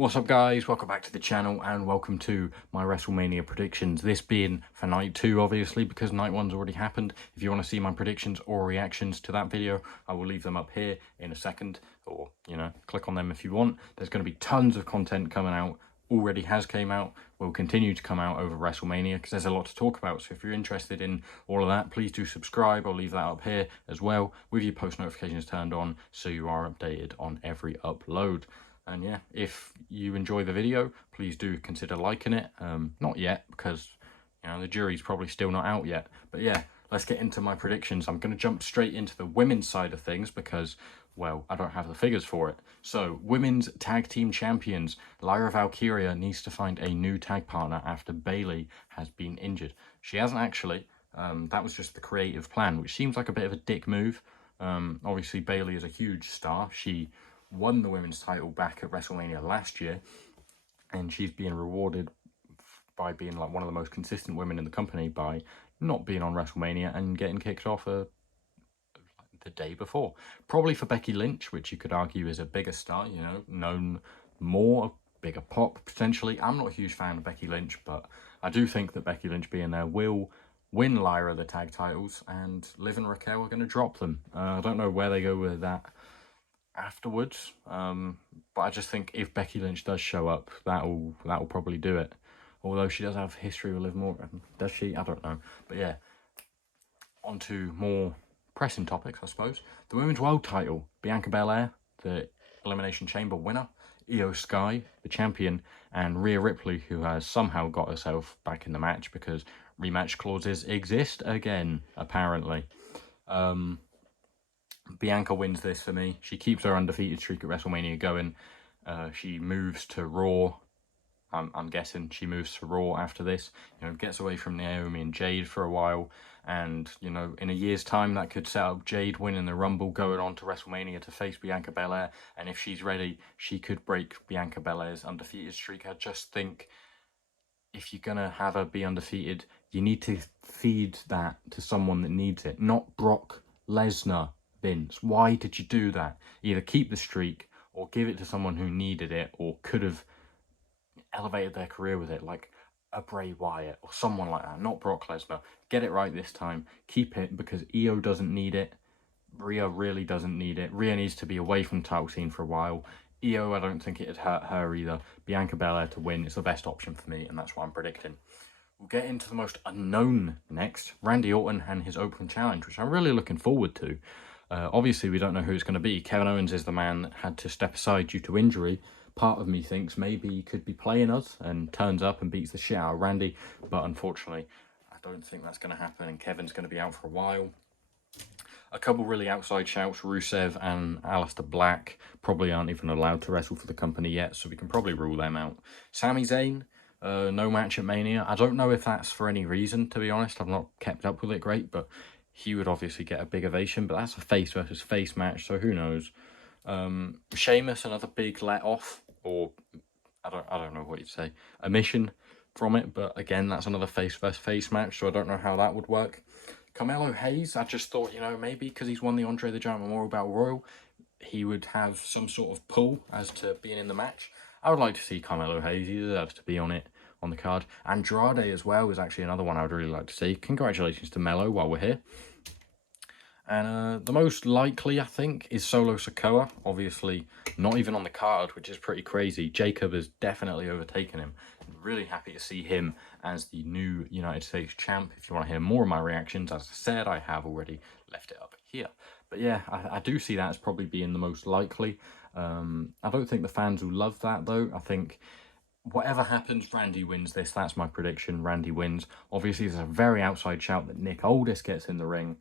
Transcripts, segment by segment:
What's up guys, welcome back to the channel and welcome to my Wrestlemania predictions. This being for night 2 obviously, because night 1's already happened. If you want to see my predictions or reactions to that video, I will leave them up here in a second, or click on them if you want. There's going to be tons of content coming out, already has came out, will continue to come out over Wrestlemania because there's a lot to talk about. So if you're interested in all of that, please do subscribe. I'll leave that up here as well with your post notifications turned on so you are updated on every upload. And yeah, if you enjoy the video, please do consider liking it. Not yet, because the jury's probably still not out yet. But yeah, let's get into my predictions. I'm going to jump straight into the women's side of things because, well, I don't have the figures for it. So, women's tag team champions. Lyra Valkyria needs to find a new tag partner after Bayley has been injured. She hasn't actually. That was just the creative plan, which seems like a bit of a dick move. Obviously, Bayley is a huge star. She won the women's title back at Wrestlemania last year, and she's being rewarded by being like one of the most consistent women in the company by not being on Wrestlemania and getting kicked off the day before. Probably for Becky Lynch, which you could argue is a bigger star, known more, bigger pop potentially. I'm not a huge fan of Becky Lynch, but I do think that Becky Lynch being there will win Lyra the tag titles, and Liv and Raquel are going to drop them. I don't know where they go with that afterwards, but I just think if Becky Lynch does show up, that'll probably do it. Although she does have history with Liv Morgan, does she? I don't know. But yeah, on to more pressing topics, I suppose. The women's world title: Bianca Belair, the Elimination Chamber winner; Io Sky, the champion; and Rhea Ripley, who has somehow got herself back in the match because rematch clauses exist again, apparently. Bianca wins this for me. She keeps her undefeated streak at WrestleMania going. She moves to Raw. I'm guessing she moves to Raw after this. Gets away from Naomi and Jade for a while. And, in a year's time, that could set up Jade winning the Rumble, going on to WrestleMania to face Bianca Belair. And if she's ready, she could break Bianca Belair's undefeated streak. I just think if you're going to have her be undefeated, you need to feed that to someone that needs it. Not Brock Lesnar. Vince, why did you do that? Either keep the streak or give it to someone who needed it or could have elevated their career with it, like a Bray Wyatt or someone like that, not Brock Lesnar. Get it right this time. Keep it, because Io doesn't need it. Rhea really doesn't need it. Rhea needs to be away from the title scene for a while. Io, I don't think it'd hurt her either. Bianca Belair to win is the best option for me, and that's what I'm predicting. We'll get into the most unknown next, Randy Orton and his open challenge, which I'm really looking forward to. Obviously, we don't know who it's going to be. Kevin Owens is the man that had to step aside due to injury. Part of me thinks maybe he could be playing us and turns up and beats the shit out of Randy. But unfortunately, I don't think that's going to happen, and Kevin's going to be out for a while. A couple really outside shouts, Rusev and Aleister Black probably aren't even allowed to wrestle for the company yet, so we can probably rule them out. Sami Zayn, no match at Mania. I don't know if that's for any reason, to be honest. I've not kept up with it great, but he would obviously get a big ovation, but that's a face versus face match, so who knows. Sheamus, another big let off, or I don't know what you'd say, omission from it, but again, that's another face versus face match, so I don't know how that would work. Carmelo Hayes, I just thought, maybe because he's won the Andre the Giant Memorial Battle Royal, he would have some sort of pull as to being in the match. I would like to see Carmelo Hayes. He deserves to be on it, on the card. Andrade as well is actually another one I would really like to see. Congratulations to Melo while we're here. And the most likely, I think, is Solo Sikoa. Obviously, not even on the card, which is pretty crazy. Jacob has definitely overtaken him. I'm really happy to see him as the new United States champ. If you want to hear more of my reactions, as I said, I have already left it up here. But yeah, I do see that as probably being the most likely. I don't think the fans will love that, though. I think whatever happens, Randy wins this. That's my prediction. Randy wins. Obviously, there's a very outside shout that Nick Aldis gets in the ring.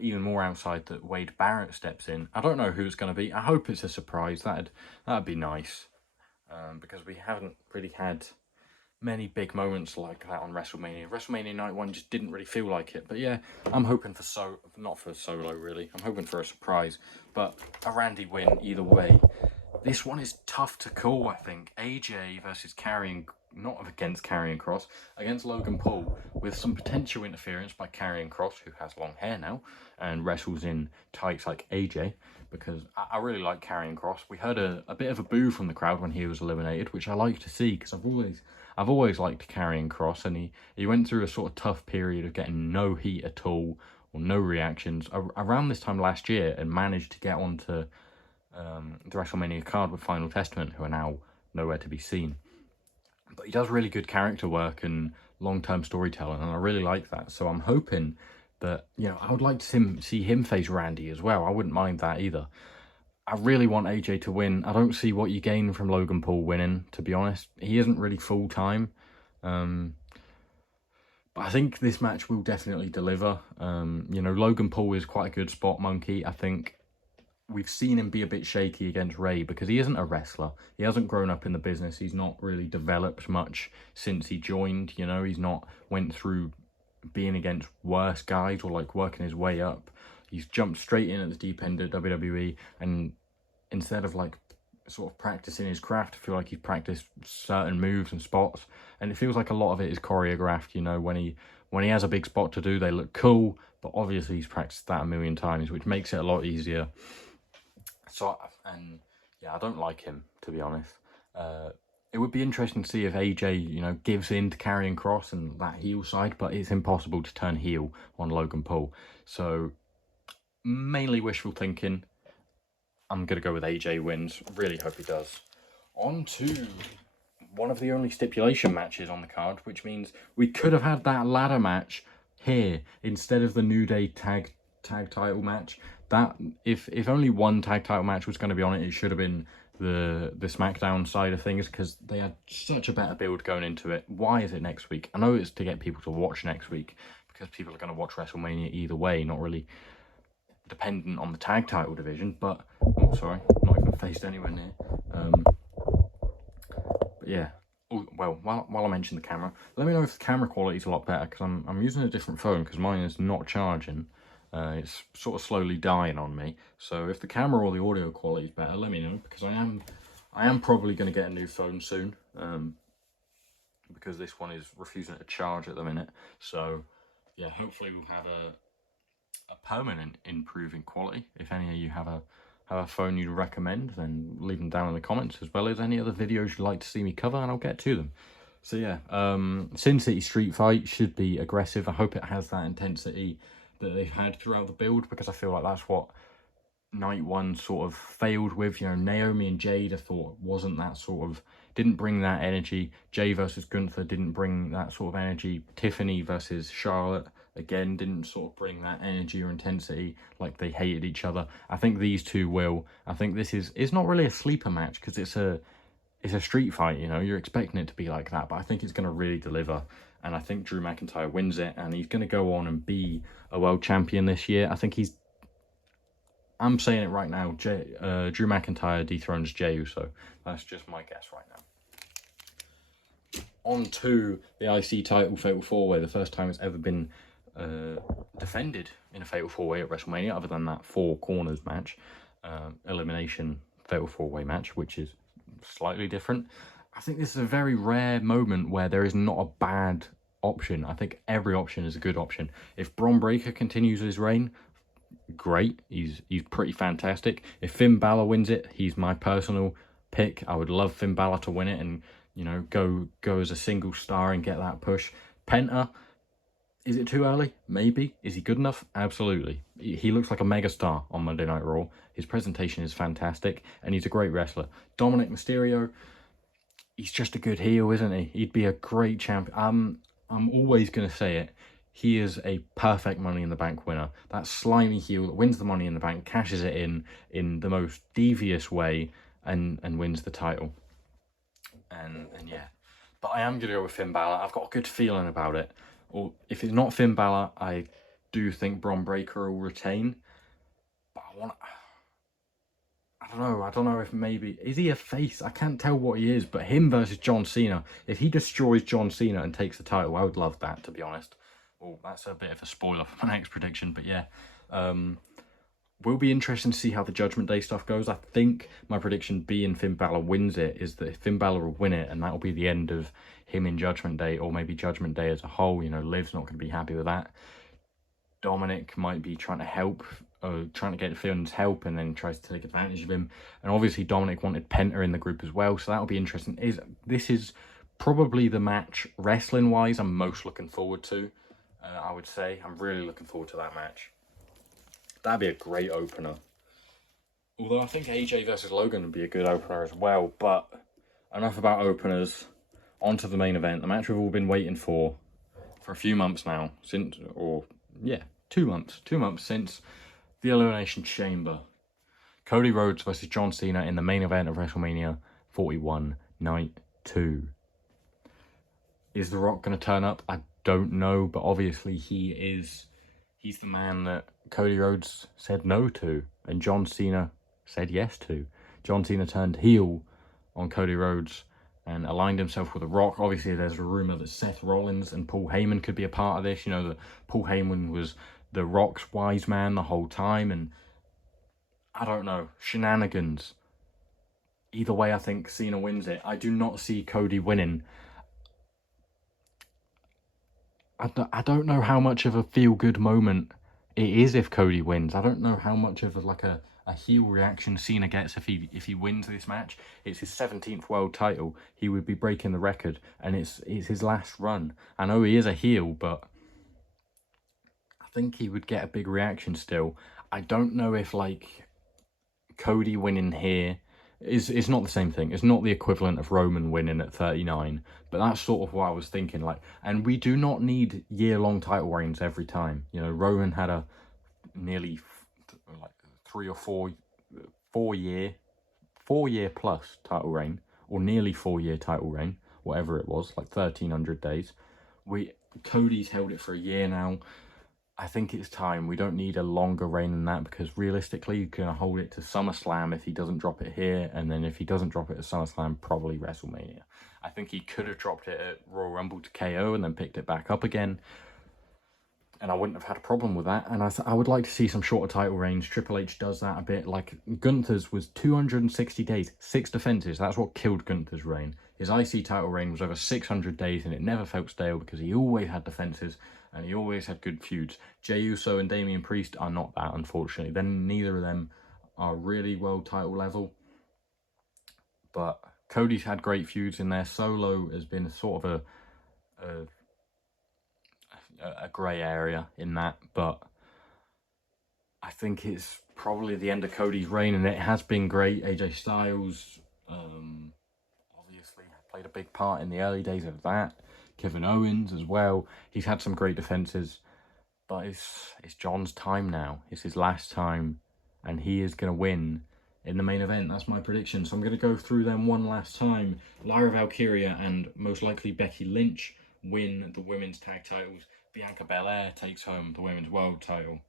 Even more outside that Wade Barrett steps in. I don't know who it's going to be. I hope it's a surprise. That'd be nice, because we haven't really had many big moments like that on WrestleMania. WrestleMania Night 1 just didn't really feel like it. But yeah, I'm hoping for not for Solo really. I'm hoping for a surprise, but a Randy win either way. This one is tough to call, I think. AJ versus not against Karrion Kross, against Logan Paul, with some potential interference by Karrion Kross, who has long hair now, and wrestles in tights like AJ, because I really like Karrion Kross. We heard a bit of a boo from the crowd when he was eliminated, which I like to see, because I've always liked Karrion Kross, and he went through a sort of tough period of getting no heat at all, or no reactions, around this time last year, and managed to get onto the WrestleMania card with Final Testament, who are now nowhere to be seen. But he does really good character work and long-term storytelling, and I really like that. So I'm hoping that, you know, I would like to see him face Randy as well. I wouldn't mind that either. I really want AJ to win. I don't see what you gain from Logan Paul winning, to be honest. He isn't really full-time. But I think this match will definitely deliver. You know, Logan Paul is quite a good spot monkey. I think we've seen him be a bit shaky against Rey because he isn't a wrestler. He hasn't grown up in the business. He's not really developed much since he joined, you know. He's not went through being against worse guys or like working his way up. He's jumped straight in at the deep end of WWE, and instead of like sort of practicing his craft, I feel like he's practiced certain moves and spots, and it feels like a lot of it is choreographed, you know. When he has a big spot to do, they look cool, but obviously he's practiced that a million times, which makes it a lot easier. So, and yeah, I don't like him, to be honest. It would be interesting to see if AJ, you know, gives in to Karrion Kross and that heel side, but it's impossible to turn heel on Logan Paul. So, mainly wishful thinking. I'm going to go with AJ wins. Really hope he does. On to one of the only stipulation matches on the card, which means we could have had that ladder match here instead of the New Day tag title match. That if only one tag title match was going to be on it, it should have been the SmackDown side of things, because they had such a better build going into it. Why is it next week? I know it's to get people to watch next week, because people are going to watch WrestleMania either way, not really dependent on the tag title division. But oh, sorry, not even faced anywhere near. But yeah. Oh, well, while I mention the camera, let me know if the camera quality is a lot better, because I'm using a different phone because mine is not charging. It's sort of slowly dying on me. So if the camera or the audio quality is better, let me know, because I am probably going to get a new phone soon, because this one is refusing to charge at the minute. So yeah, hopefully we'll have a permanent improving quality. If any of you have a phone you'd recommend, then leave them down in the comments, as well as any other videos you'd like to see me cover, and I'll get to them. So yeah, Sin City Street Fight should be aggressive. I hope it has that intensity that they've had throughout the build, because I feel like that's what night one sort of failed with. You know, Naomi and Jade, I thought, wasn't that sort of, didn't bring that energy. Jay versus Gunther didn't bring that sort of energy. Tiffany versus Charlotte, again, didn't sort of bring that energy or intensity, like they hated each other. I think these two will. I think this is not really a sleeper match, because it's a street fight, you know. You're expecting it to be like that, but I think it's going to really deliver. And I think Drew McIntyre wins it, and he's going to go on and be a world champion this year. I think I'm saying it right now, Drew McIntyre dethrones Jey Uso. That's just my guess right now. On to the IC title Fatal 4-Way, the first time it's ever been defended in a Fatal 4-Way at WrestleMania, other than that Four Corners match, elimination Fatal 4-Way match, which is slightly different. I think this is a very rare moment where there is not a bad option. I think every option is a good option. If Bron Breakker continues his reign, great. He's pretty fantastic. If Finn Balor wins it, he's my personal pick. I would love Finn Balor to win it and, you know, go as a single star and get that push. Penta, is it too early? Maybe. Is he good enough? Absolutely. He looks like a megastar on Monday Night Raw. His presentation is fantastic, and he's a great wrestler. Dominic Mysterio, he's just a good heel, isn't he? He'd be a great champion. I'm always going to say it. He is a perfect Money in the Bank winner. That slimy heel that wins the Money in the Bank, cashes it in the most devious way, and wins the title. And yeah. But I am going to go with Finn Balor. I've got a good feeling about it. Or if it's not Finn Balor, I do think Bron Breakker will retain. But I don't know if maybe, is he a face? I can't tell what he is, but him versus John Cena, if he destroys John Cena and takes the title, I would love that, to be honest. Well, that's a bit of a spoiler for my next prediction, but yeah. Will be interesting to see how the Judgment Day stuff goes. I think my prediction being Finn Balor wins it is that Finn Balor will win it, and that'll be the end of him in Judgment Day, or maybe Judgment Day as a whole. You know, Liv's not going to be happy with that. Dominic might be trying to help, trying to get Finn's help, and then tries to take advantage of him. And obviously Dominic wanted Penta in the group as well, so that'll be interesting. This is probably the match, wrestling-wise, I'm most looking forward to. I would say I'm really looking forward to that match. That'd be a great opener. Although I think AJ versus Logan would be a good opener as well. But enough about openers. On to the main event. The match we've all been waiting for a few months now. 2 months. 2 months since the Elimination Chamber. Cody Rhodes versus John Cena in the main event of WrestleMania 41 Night 2. Is The Rock going to turn up? I don't know. But obviously he's the man that Cody Rhodes said no to, and John Cena said yes to. John Cena turned heel on Cody Rhodes and aligned himself with The Rock. Obviously, there's a rumour that Seth Rollins and Paul Heyman could be a part of this. You know, that Paul Heyman was The Rock's wise man the whole time, and I don't know, shenanigans. Either way, I think Cena wins it. I do not see Cody winning. I don't know how much of a feel-good moment it is if Cody wins. I don't know how much of a heel reaction Cena gets if he wins this match. It's his 17th world title. He would be breaking the record, and it's his last run. I know he is a heel, but I think he would get a big reaction still. I don't know if Cody winning here is not the same thing. It's not the equivalent of Roman winning at 39, but that's sort of what I was thinking. And we do not need year-long title reigns every time. You know, Roman had a nearly 3 or 4 year plus title reign, or nearly 4 year title reign, whatever it was, 1,300 days. Cody's held it for a year now. I think it's time. We don't need a longer reign than that, because realistically, you can hold it to SummerSlam if he doesn't drop it here, and then if he doesn't drop it at SummerSlam, probably WrestleMania. I think he could have dropped it at Royal Rumble to KO and then picked it back up again, and I wouldn't have had a problem with that. And I would like to see some shorter title reigns. Triple H does that a bit. Gunther's was 260 days, 6 defenses. That's what killed Gunther's reign. His IC title reign was over 600 days, and it never felt stale because he always had defenses and he always had good feuds. Jey Uso and Damian Priest are not that, unfortunately. Then neither of them are really world title level. But Cody's had great feuds in there. Solo has been sort of a grey area in that, but I think it's probably the end of Cody's reign, and it has been great. AJ Styles obviously played a big part in the early days of that. Kevin Owens as well. He's had some great defenses, but it's John's time now. It's his last time, and he is going to win in the main event. That's my prediction. So I'm going to go through them one last time. Lyra Valkyria and most likely Becky Lynch win the women's tag titles. Bianca Belair takes home the women's world title.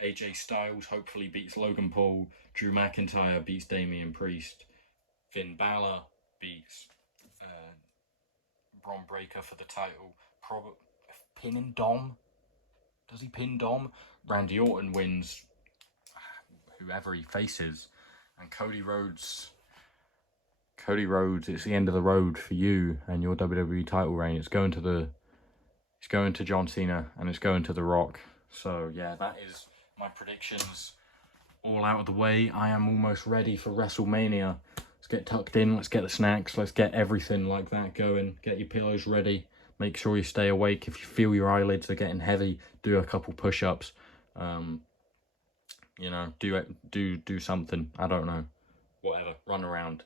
AJ Styles hopefully beats Logan Paul. Drew McIntyre beats Damian Priest. Finn Balor beats Braun Breaker for the title. Pinning Dom? Does he pin Dom? Randy Orton wins whoever he faces. And Cody Rhodes, it's the end of the road for you and your WWE title reign. It's going to John Cena, and it's going to The Rock. So yeah, that is my predictions all out of the way. I am almost ready for WrestleMania. Let's get tucked in, let's get the snacks, let's get everything like that going. Get your pillows ready. Make sure you stay awake. If you feel your eyelids are getting heavy, do a couple push-ups. You know, do something. I don't know. Whatever. Run around.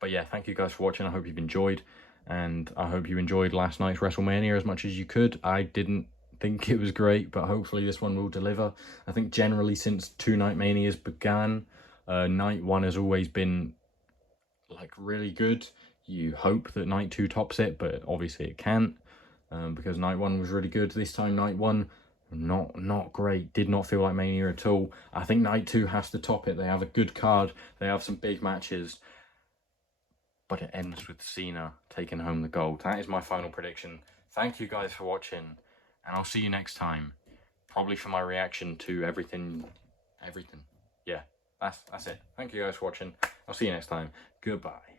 But yeah, thank you guys for watching. I hope you've enjoyed. And I hope you enjoyed last night's WrestleMania as much as you could. I didn't think it was great, but hopefully this one will deliver. I think generally since 2 Night Manias began, night 1 has always been really good. You hope that night 2 tops it, but obviously it can't, because night 1 was really good. This time night 1, not great. Did not feel like Mania at all. I think night 2 has to top it. They have a good card. They have some big matches. But it ends with Cena taking home the gold. That is my final prediction. Thank you guys for watching, and I'll see you next time. probably for my reaction to everything. Yeah, that's it. Thank you guys for watching. I'll see you next time. Goodbye.